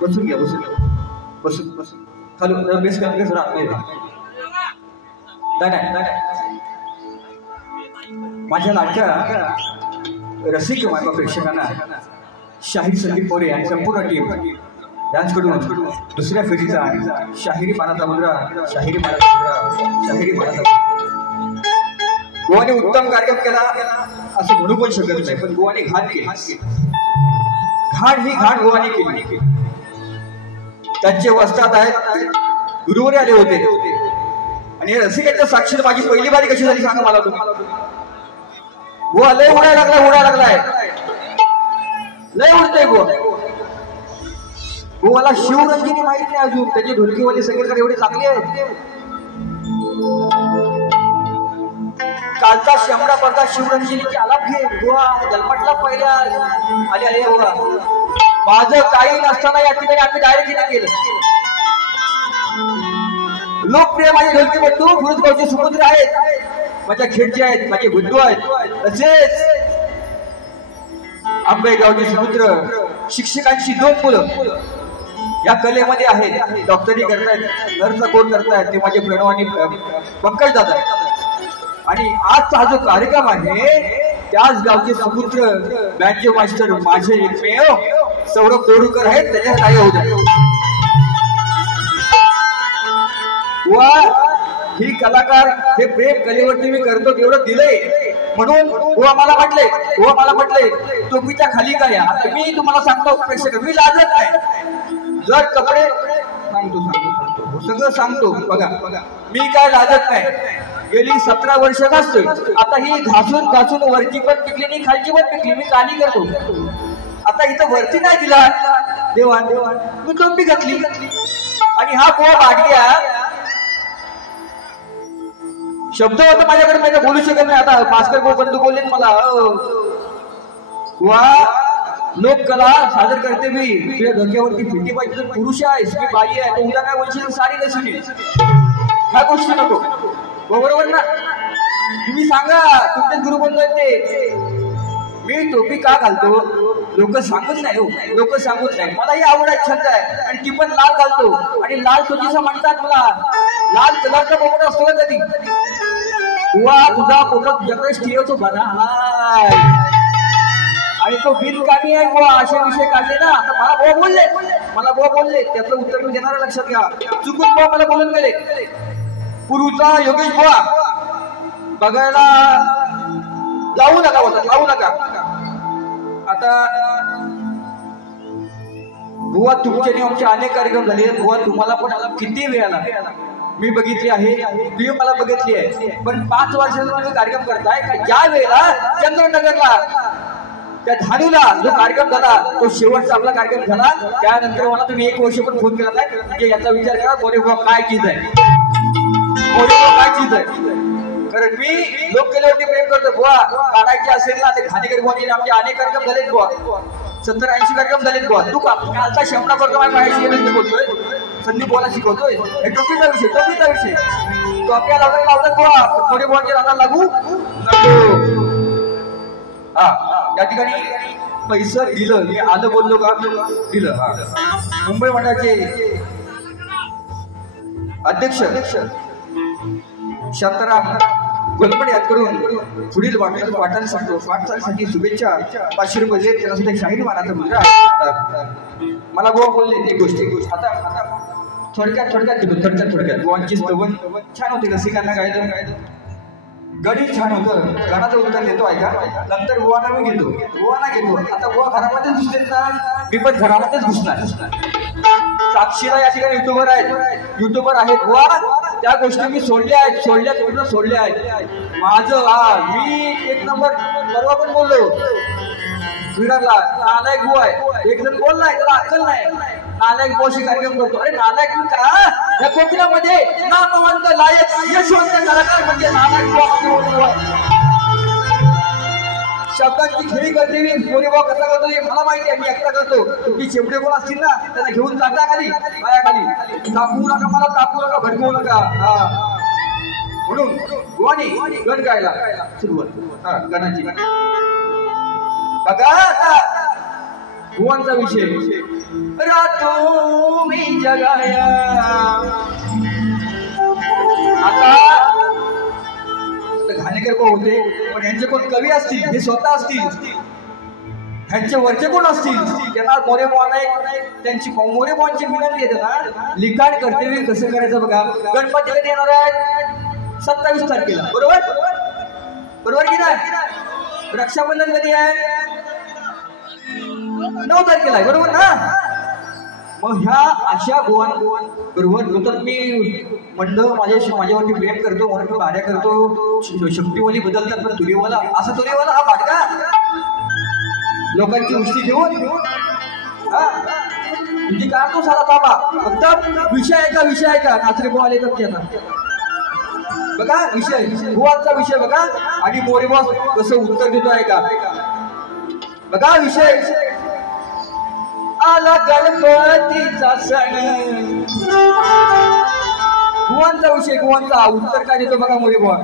बसून घ्या बसून बसून बसून हॅलो बेस करते सर माझ्या लाडक्या रसिक माझ्या प्रेक्षकांना शाहीर संदीप मोरे आणि संपूर्ण टीम यांच्याकडून दुसऱ्या फेरीचा शाहिरी मानाचा मुद्रा शाहिरी मानाचा गोवाने उत्तम कार्यक्रम केला असं म्हणू पण शकत नाही, पण गोवाने घाट केली. घाट गोवाने केली. त्यांचे वस्तात आहेत गुरुवारी आले होते आणि रसिकांच्या साक्षीने माझी पहिली बारी कशी झाली सांगा मला तुम्ही. गोवा लय उडायला लागलाय लय उडतंय गोवाला शिवरंजनी माहिती नाही अजून. त्याची ढोलकीवाले सगळीकडे एवढे चांगले आहेत. कालचा शंभरा पडदा शिवरंजनीची आलाप घे गोवा जन्मटला पहिल्या आले गोवा. माझं काही नसताना या ठिकाणी आम्ही डायरेक्ट इथे केलं. लोकप्रिय माझे ढोलकी बंधू गुरुजगावचे सुपुत्र आहेत, माझ्या खेडचे आहेत, माझे बंधू आहेत. तसेच आंबेगावचे सुपुत्र शिक्षकांची 2 मुलं या कलेमध्ये आहेत. डॉक्टरी करतायत, नर्सचा कोर्स करतायत, ते माझे प्रणव आणि पंकज दादा. आणि आजचा जो कार्यक्रम आहे त्याच गावचे सुपुत्र बँजो मास्टर माझे एकमेव सौरभ कोडूकर आहेत. त्याच्या काय होत आहे वा ही कलाकार हे प्रेम कलेवरती मी करतो तेवढं दिलंय म्हणून वो मला म्हटले टोपीच्या खाली काय. आता मी तुम्हाला सांगतो प्रेक्षक मी लाजत नाही. जर कपडे सांगतो सगळं सांगतो बघा मी काय लाजत नाही. गेली 17 वर्ष घासतोय. आता ही घासून वरची पण पिकली नाही खालची पण पिकली. मी काली करतो. आता इथं वरती नाही दिला देवान मी टोपी घातली आणि हा गोवा भाग्या शब्द होता माझ्याकडे मी बोलू शकत नाही. आता भास्कर बंधू बोलले मला वा लोककला सादर करते मी. तुझ्या डोक्यावरती फिटी पाहिजे तर पुरुष आहेस मी बाई आहे. तुला काय वंशील साडी नसली ह्या गोष्टी नको बरोबर ना. तुम्ही सांगा तुमचे गुरु बनलोय ते. मी टोपी का घालतो लोक सांगत नाही हो, लोक सांगत नाही. मला ही आवड आहे, छंद आहे आणि ती पण लाल घालतो. आणि लाल तुझीचं म्हणतात मला लाल कलरचा पोपट असतो का कधी तुझा पोपट तुझ्याकडे स्टिओ बना आणि तो बिनकामी आहे बुवा असे विषय काढले ना. आता मला बुवा बोलले त्याचं उत्तर मी देणार लक्षात घ्या. चुकून बुवा मला बोलून गेले. पूर्वीचा योगेश बुवा बघायला लावू नका. आता बुवा तुमचे आमचे अनेक कार्यक्रम झाले. बुवा तुम्हाला पण किती वेळ आला मी बघितली आहे, तुम्ही मला बघितली आहे. पण 5 वर्षाचा तुम्ही कार्यक्रम करताय का ज्या वेळेला चंद्रनगरला त्या धानूला जो कार्यक्रम झाला तो शेवटचा आपला कार्यक्रम झाला. त्यानंतर मला तुम्ही 1 वर्ष पण फोन केला नाही. म्हणजे याचा विचार करा बोले बुवा काय चीज आहे कारण मी लोककलेवरती प्रेम करतो. बुवा काढायची असेल ना ते खानेकर बुवाचे आमचे अनेक कार्यक्रम झालेत बुवा. 70-80 कार्यक्रम झालेत बुवा. तू कालचा 100 कार्यक्रम आहे बोलतोय. संदीप बोला शिकवतोय हे टोपीचा विषय टोप्या लावतात बुवा थोडे बुवाचे राहणार लागू नको हा या ठिकाणी पैसा दिलं मी आलं बोललो का दिलं हा मुंबई मंडळाचे अध्यक्ष शांताराम गोलपडे याद करून पुढील वाटचालीसाठी शुभेच्छा 500 रुपये देत त्याला सुद्धा शाहीर मानाचा मुलगा मला गोवा बोलले एक गोष्ट आता थोडक्यात गोवांची स्तवन छान होती रसिकांना गायलं गडी छान होतं गाण्याचं उत्तर देतो ऐका नंतर गोवाना मी घेतो आता गोवा घरामध्येच घुसलेत ना मी पण घरामध्येच घुसणार साक्षीला या ठिकाणी युट्यूबर आहेत गोवा त्या गोष्टी मी सोडल्या आहेत माझं मी एक नंबर परवा पण बोललो विरारला नालायक गोवा आहे एक जण बोललाय त्याला अक्कल नाही नालायक गोवाशी कार्यक्रम करतो अरे नालायक मी का या कोकणामध्ये नामवंत लायक यशवंत कलाकार म्हणजे नालायक गोवा शब्दांची खेळी करते मी गोरेबाव कसा करतो हे मला माहिती आहे मी एकटा करतो तुम्ही शेवटे कोण असतील ना त्यांना घेऊन जाता खाली पायाखाली तापवू नका मला तापवू नका भडकवू नका म्हणून गोवानी गण गायला सुरुवात हा गणाची बघा आता गोवांचा विषय रातो मी जगाया आता घाणेकर कोण होते पण यांचे कोण कवी असतील हे स्वतः असतील ह्यांचे वरचे कोण असतील त्यांना मोरेबॉन आहे त्यांची मोरेबॉनची विनंती येते ना लिखाण कर्तव्य कसं करायचं बघा गणपती कधी येणार आहे 27 तारखेला बरोबर की नाही रक्षाबंधन कधी आहे 9 तारखेला आहे बरोबर ना मग ह्या अशा गोवान बरोबर नंतर मी म्हणलं माझ्यावरती प्रेम करतो म्हणून कार्य करतो शक्तीवाली बदलतात पण तुरेवाला हा भाटका लोकांची उष्टी घेऊन हा म्हणजे काय तो सारा ताबा फक्त विषय आहे का नाचरे बुवा आले तर त्यांना बघा विषय गोवांचा विषय बघा आणि मोरेबॉस कसं उत्तर देतो आहे का बघा विषय आला गणपतीचा सण गोवांचा विषय गोवांचा उत्तर काय देतो बघा मोरेबॉस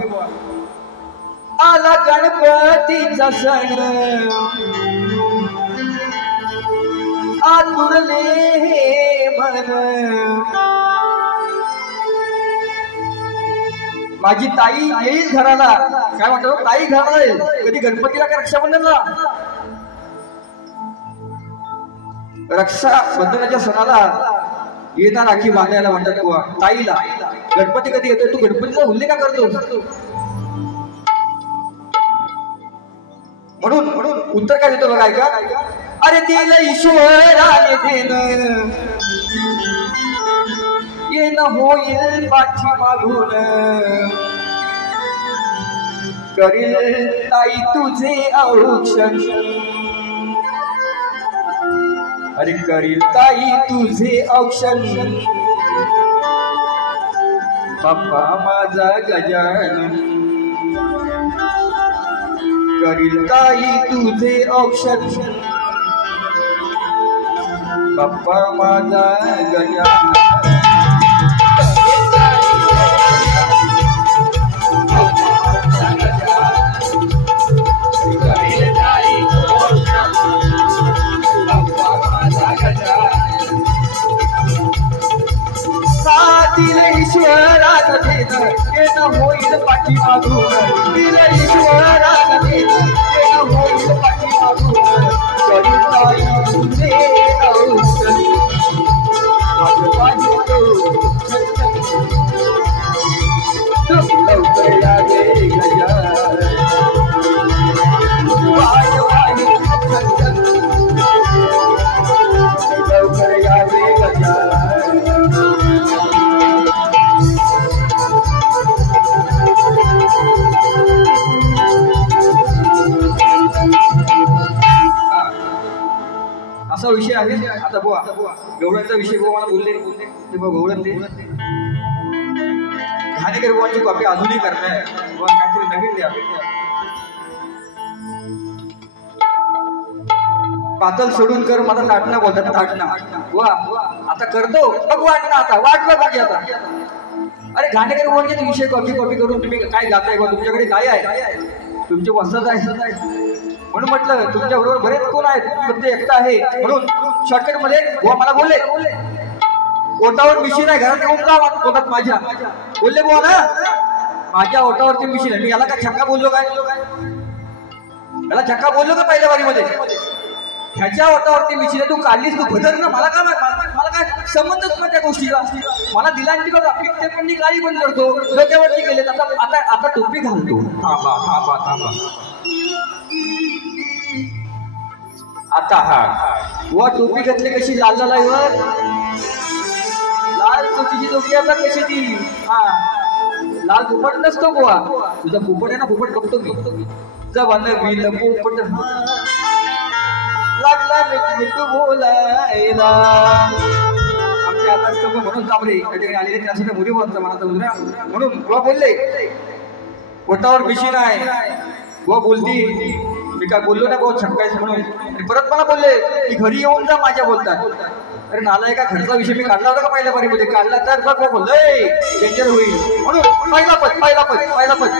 आला गणपतीचा सण आतुरले हे मन माझी ताई येईल घराला काय म्हणतो ताई घराला येईल कधी गणपतीला का रक्षाबंधनला रक्षाबंधनाच्या सणाला येणार राखी बांधायला म्हणतात किंवा ताईला गणपती कधी येतो तू गणपतीचा उल्लेख का करतो म्हणून उत्तर काय देतो बघा ऐका अरे दिल ईश्वराने देणं येणं होईल पाठी मागून करील ताई तुझे औक्षण अरे करील ताई तुझे औक्षण बाप्पा माझा गजानन करील ताई तुझे औक्षण बाप्पा माझा गजानन ईश्वराला देणं येणं होईल पाठी मागून दिल ईश्वराला देणं येणं होईल पाठी मागून करील ताई तुझे औषध लवकर यावे गजानन वाय लवकर यावे गजानन असा विषय आहे आता बुवा गवळणचा विषय बुवा मला बोलले तेव्हा गवळण ते घाणेकर बुवांची कॉपी अजूनही करताय बुवा काहीतरी नवीन द्या पातळ सोडून कर मला ताटणं बोलतात ताटणं बुवा आता आता करतो बघ वाट ना आता वाट बघ माझी आता. अरे घाणेकर म्हणजे विषय कॉपी कॉपी करून तुम्ही काय गाताय बा तुमच्याकडे काय आहे तुमचे वसत आहे म्हणून म्हटलं तुमच्या बरोबर बरेच कोण आहेत फक्त एकटा आहे म्हणून शॉर्टकट मध्ये बुवा मला बोलले ओटावर मिशीन आहे घरात येऊन का बोलतात माझ्या बोलले बुवा ना माझ्या ओटावरती मिशीन आहे मी याला काय छक्का बोललो काय याला छक्का बोललो का पहिल्या वारीमध्ये ह्याच्या ओटावरती मिशीन आहे तू काढलीस तू भदर ना मला काय संबंधच नाही त्या गोष्टीला मला दिलांची बघा पिकते पण मी काळी पण करतो डोक्यावरती गेले आता टोपी घालतो थांबा थांबा थांबा आता हा व टोपी घातली कशी लाल लाल लाल टोपीची टोपी आता कशी ती हा लाल पोपट नसतो बुवा तुझा पोपट आहे ना पोपट बघतो मी जवान विल पोपट लागला मिठू बोलायला आमच्या आता लोक म्हणून थांबले कधी आलेले त्यासाठी मुली बोलतो मनाचा मुलगा म्हणून बुवा बोलले पोटावर मिशीन आहे बुवा बोलती मी काय बोललो ना बहुत छक्कायचं म्हणून परत मला बोलले की घरी येऊन जा माझ्या बोलतात अरे नाला एका घरचा विषय मी काढला होता का पहिल्या बारीमध्ये काढला तर बघ बोललंय डेंजर होईल म्हणून पहिला पद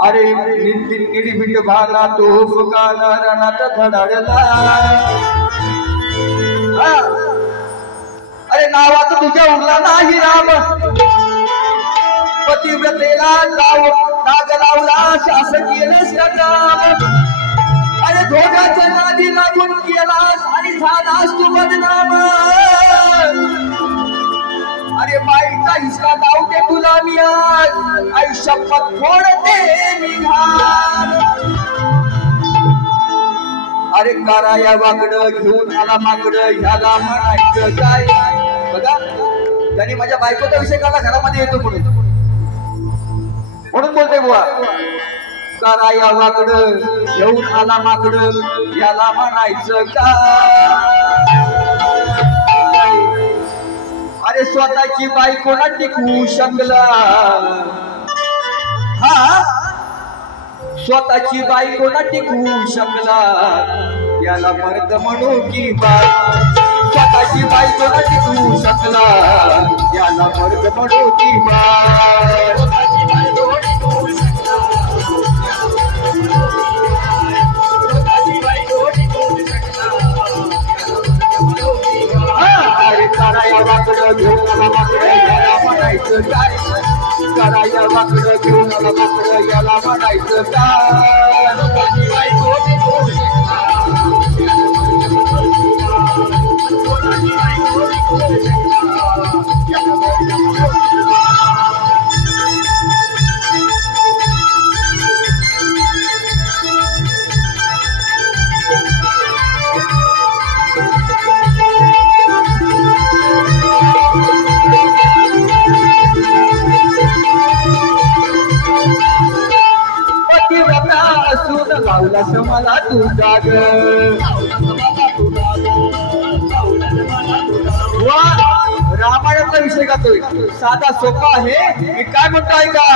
अरे निरीबिंड भाला तो फुकाला रणात धडाडला अरे नावात तुझ्या उरला नाही राम पतिव्रतेला नाग लावला शासकीयच काम अरे धोकाच्या नादी लागून केलास आणि झालास तू बदनाम अरे बाईचा हिस्सा दावते तुला मी आज आई शपथ फोडते मी घाल अरे काराया वाकडं घेऊन आला माकडं ह्याला म्हणायचं काय बघा त्यांनी माझ्या बायकोचा विषय काढला घरामध्ये येतो म्हणून बोलते बुवा काराया वाकडं घेऊन आला माकडं याला म्हणायचं काय अरे स्वतःची बायको ना टिकवू शकला हा स्वतःची बायको ना टिकवू शकला याला मर्द म्हणू की बाय स्वतःची बायको ना टिकवू शकला याला मर्द म्हणू की बाय कराया वाकडं घेऊन आला माकडं याला म्हणायचं काय कराया वाकडं घेऊन आला माकडं याला म्हणायचं काय लावला मला तू जाग रामायणातला विषय गातोय साधा सोपा आहे मी काय म्हणतोय का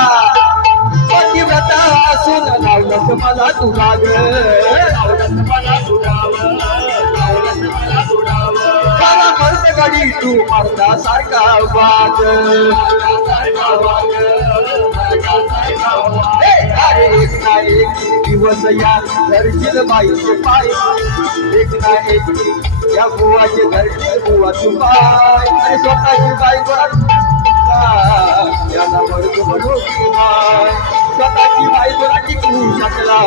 पतिव्रता असून लावलं मला तू जाग मर्द गाडी तू मर्दा सारखा वाग अरे एक ना एक दिवस या धरशील बाईचे पाय एक ना एक या बुवाचे धरशील बुवा तू पाय अरे स्वतःची बायको याला मर्द म्हणू की माय स्वतःची बायको टिकवू शकला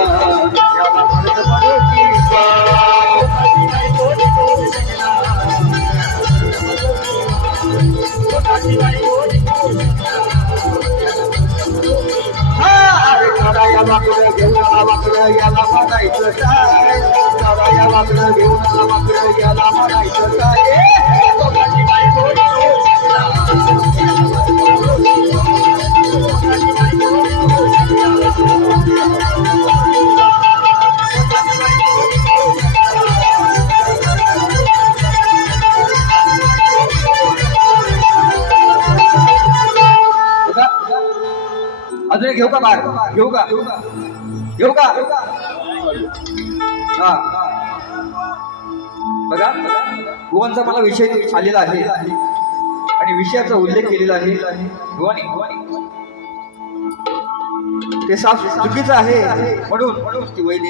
याला मर्द म्हणू की कराया वाकडं घेऊन आला वाकडं याला म्हणायचं काय कराया वाकडं घेऊन आला वाकडं याला म्हणायचं काय अजून घेऊ का बाहेर घेऊ का हा बघा गोवांचा मला विषय आलेला आहे आणि विषयाचा उल्लेख केलेला आहे गोवानी ते साफ चुकीचं आहे म्हणून ती वैली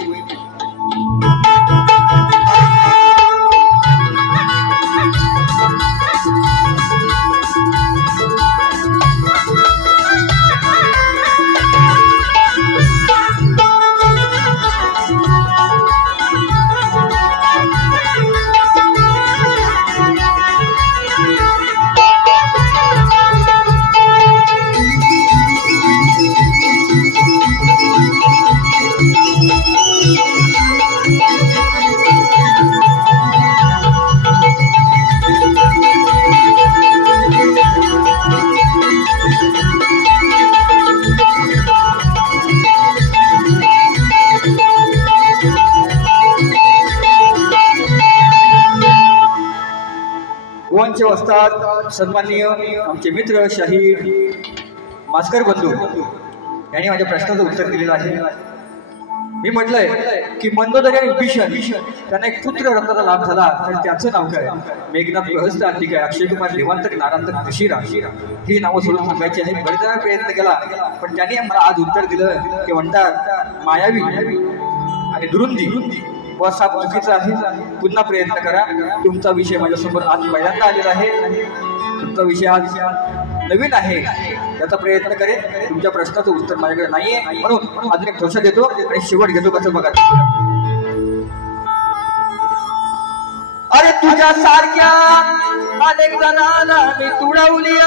गोवांचे वस्ताद सन्माननीय आमचे मित्र शाहीर मास्कर बंधू यांनी माझ्या प्रश्नाचं उत्तर दिलेलं आहे। मी म्हटलंय की मंदोदरी आणि विभीषण त्यांना एक पुत्र रत्नाचा लाभ झाला आणि त्याचं नाव काय मेघनाथ गृहस्थ आधी काय अक्षय कुमार देवांतक नारांतक दशिरा ही नावं सोडून सांगायची आहेत। बरेच जणांनी प्रयत्न केला पण त्यांनी मला आज उत्तर दिलं ते म्हणतात मायावी आणि दुरुंदी व साप चुकीचा आहे। पुन्हा प्रयत्न करा। तुमचा विषय माझ्यासमोर आज पहिल्यांदा आलेला आहे। तुमचा विषय आज नवीन आहे याचा प्रयत्न करेन। तुमच्या प्रश्नाचं उत्तर माझ्याकडे नाहीये म्हणून अजून एक ठोसा देतो आणि शेवट घेतो कसं बघा। अरे तुझ्या सारख्या अनेक जणांना मी तुडवली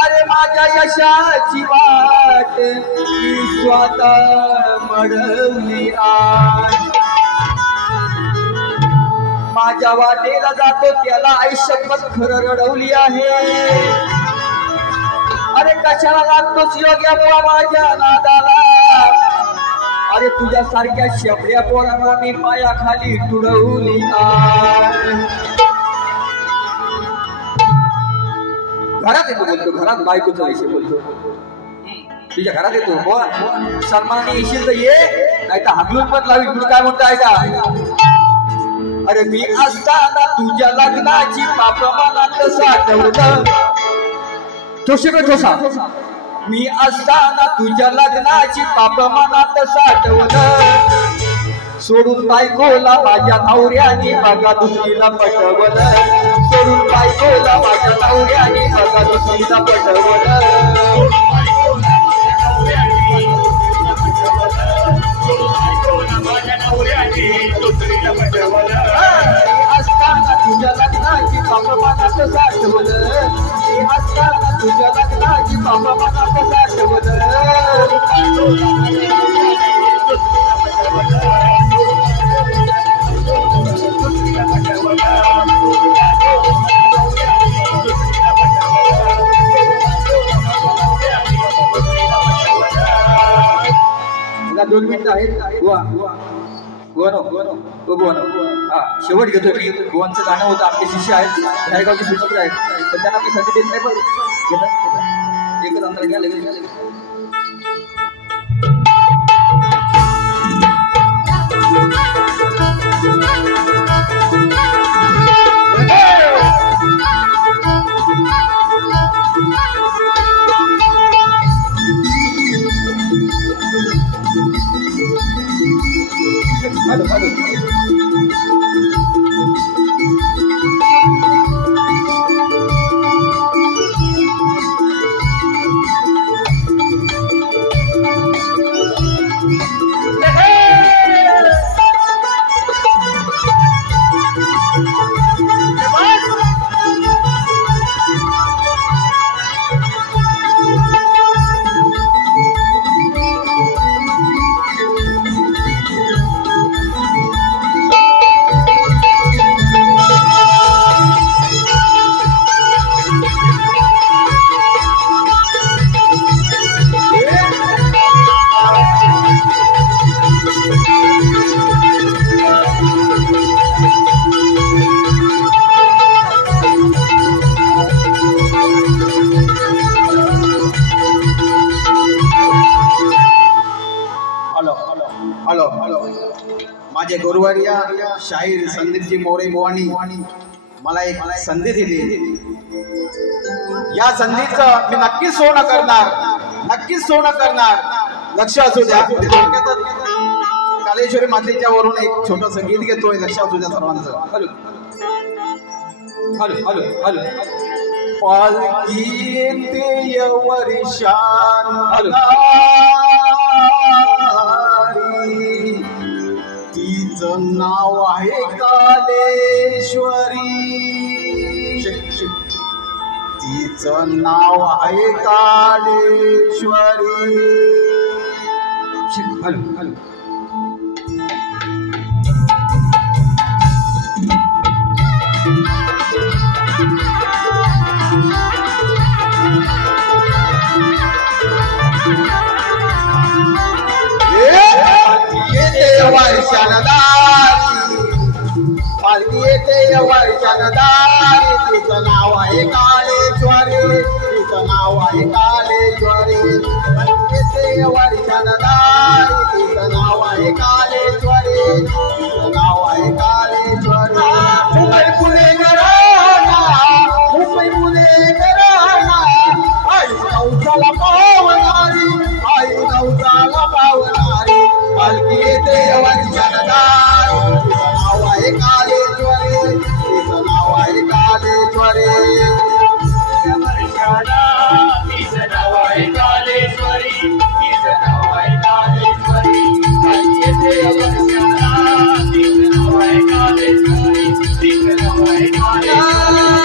अरे माझ्या यशाची वाट मी स्वतः मडवली माझ्या वाटेला जातो त्याला आयुष्यभर खरं रडवली आहे। अरे कशाला लागतोस योग्य बुवा माझ्या नादाला अरे तुझ्या सारख्या शेपड्या पोरांना मी पायाखाली तुडवली घरात येतो बोलतो घरात बायकोचा विषय बोलतो तुझ्या घरात येतो हो सन्मानाने येशील तर ये नाही तर हाकलून पण लावी तुला काय म्हणतो ऐका अरे मी असताना तुझ्या लग्नाची पाप्रमाणात साठवलं ठोसा मी असताना तुझ्या लग्नाची पाप्रमाणात साठवलं सोडून बायकोला माझ्या नवऱ्याने बघा दुसरीला पटवलं सोडून बायकोला माझ्या नवऱ्याने बघा दुसरीला पटवलं असताना तुझ्या लग्नाची पाप्रमाणात साठवलं असताना तुझ्या लग्नाची पाप्रमाणात साठवलं दोन मिनिटं आहेत हा शेवट घेतो मी गोवांचं गाणं होतं आमचे शिष्य आहेत धायगावचे सुपुत्र आहेत पण त्यांना मी संधी देत नाही पण एकच अंतर घ्या लगेच माझे गुरुवर्य शाहीर संदीपजी मोरे बुवानी मला एक संधी दिली. या संधीचं मी नक्कीच सोनं करणार. लक्ष असू द्या. कालेश्वरी मातेच्या वरून एक छोटस गीत घेतोय. लक्ष असू द्या सर्वांचं. हॅलो पालखी येते वर्षान तिचं नाव आहे कालेश्वरी. तिचं नाव आहे कालेश्वरी. हॅलो पालखी येते वर्षानदारी. तिचं नाव आहे कालेश्वरी. तिचं नाव आहे कालेश्वरी. पालखी येते वर्षानदारी. तिचं नाव आहे कालेश्वरी. तिचं नाव आहे कालेश्वरी. मुंबई पुणे घराणा आई नवसाला पावणारी. आई नवसाला पावणारी. पालखी येते वर्षानदारी. तिचं नाव आहे कालेश्वरी. तिचं नाव आहे कालेश्वरी. तिचं नाव आहे कालेश्वरी. तिचं नाव आहे कालेश्वरी. येते वर्षाला तिचं नाव आहे कालेश्वरी. तिचं नाव आहे कालेश्वरी.